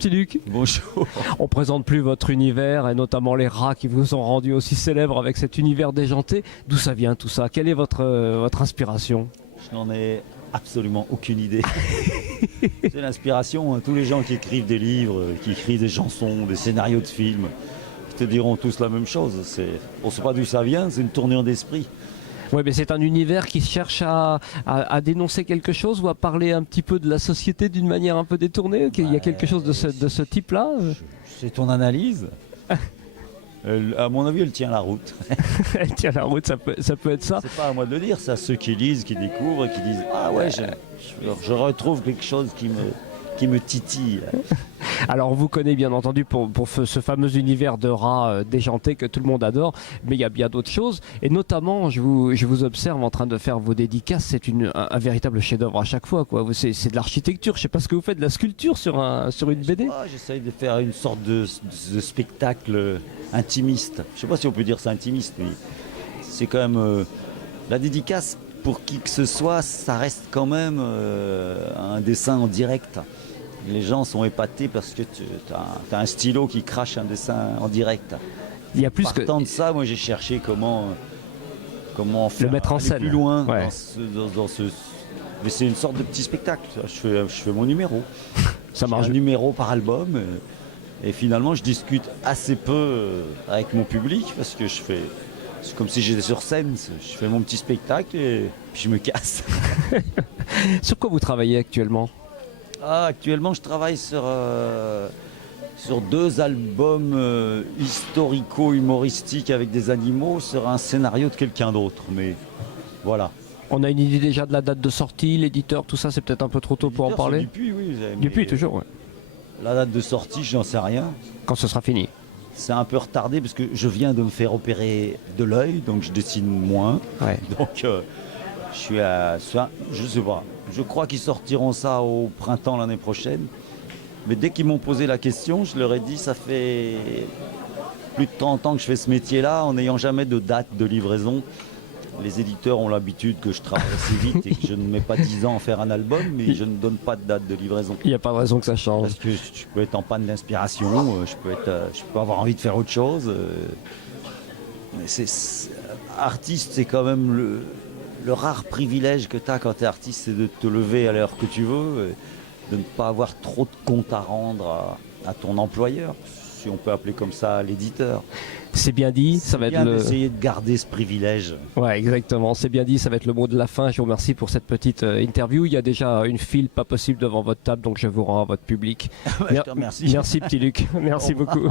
petit Luc. Bonjour. On présente plus votre univers et notamment les rats qui vous ont rendu aussi célèbre avec cet univers déjanté. D'où ça vient tout ça? Quelle est votre inspiration? Je n'en ai absolument aucune idée. C'est l'inspiration, hein. Tous les gens qui écrivent des livres, qui écrivent des chansons, des scénarios de films, ils te diront tous la même chose. On ne sait pas d'où ça vient, c'est une tournure d'esprit. Oui, mais c'est un univers qui cherche à dénoncer quelque chose ou à parler un petit peu de la société d'une manière un peu détournée. Il y a quelque chose de ce type-là. C'est ton analyse. À mon avis, elle tient la route. Elle tient la route, ça peut être ça. C'est pas à moi de le dire, c'est à ceux qui lisent, qui découvrent, qui disent ah ouais, je retrouve quelque chose qui me titille. Alors on vous connaît bien entendu pour ce fameux univers de rats déjantés que tout le monde adore, mais il y a bien d'autres choses, et notamment je vous observe en train de faire vos dédicaces, c'est un véritable chef-d'œuvre à chaque fois, quoi. C'est de l'architecture, je sais pas ce que vous faites, de la sculpture sur une BD. J'essaye de faire une sorte de spectacle intimiste, je sais pas si on peut dire ça intimiste, mais c'est quand même la dédicace pour qui que ce soit, ça reste quand même un dessin en direct. Les gens sont épatés parce que tu as un stylo qui crache un dessin en direct. Il y a plus Partant de ça, moi j'ai cherché comment faire, le mettre en scène plus loin, ouais. Mais c'est une sorte de petit spectacle. Je fais mon numéro. Ça marche. Un numéro par album. Et finalement, je discute assez peu avec mon public parce que c'est comme si j'étais sur scène. Je fais mon petit spectacle et puis je me casse. Sur quoi vous travaillez actuellement? Actuellement, je travaille sur 2 albums historico-humoristiques avec des animaux, sur un scénario de quelqu'un d'autre. Mais voilà. On a une idée déjà de la date de sortie, l'éditeur, tout ça, c'est peut-être un peu trop tôt pour en parler. Dupuis, oui. Dupuis, toujours, ouais. La date de sortie, je n'en sais rien. Quand ce sera fini. C'est un peu retardé parce que je viens de me faire opérer de l'œil, donc je dessine moins. Ouais. Donc je suis je sais pas. Je crois qu'ils sortiront ça au printemps l'année prochaine. Mais dès qu'ils m'ont posé la question, je leur ai dit ça fait plus de 30 ans que je fais ce métier-là en n'ayant jamais de date de livraison. Les éditeurs ont l'habitude que je travaille assez vite et que je ne mets pas 10 ans à faire un album, mais je ne donne pas de date de livraison. Il n'y a pas de raison que ça change. Parce que je peux être en panne d'inspiration, je peux avoir envie de faire autre chose. Mais artiste, c'est quand même le rare privilège que tu as quand tu es artiste, c'est de te lever à l'heure que tu veux, de ne pas avoir trop de comptes à rendre à ton employeur, si on peut appeler comme ça l'éditeur. C'est bien dit, ça va être d'essayer de garder ce privilège. Ouais, exactement, c'est bien dit, ça va être le mot de la fin. Je vous remercie pour cette petite interview. Il y a déjà une file pas possible devant votre table, donc je vous rends à votre public. Je te remercie. Merci petit Luc, merci beaucoup.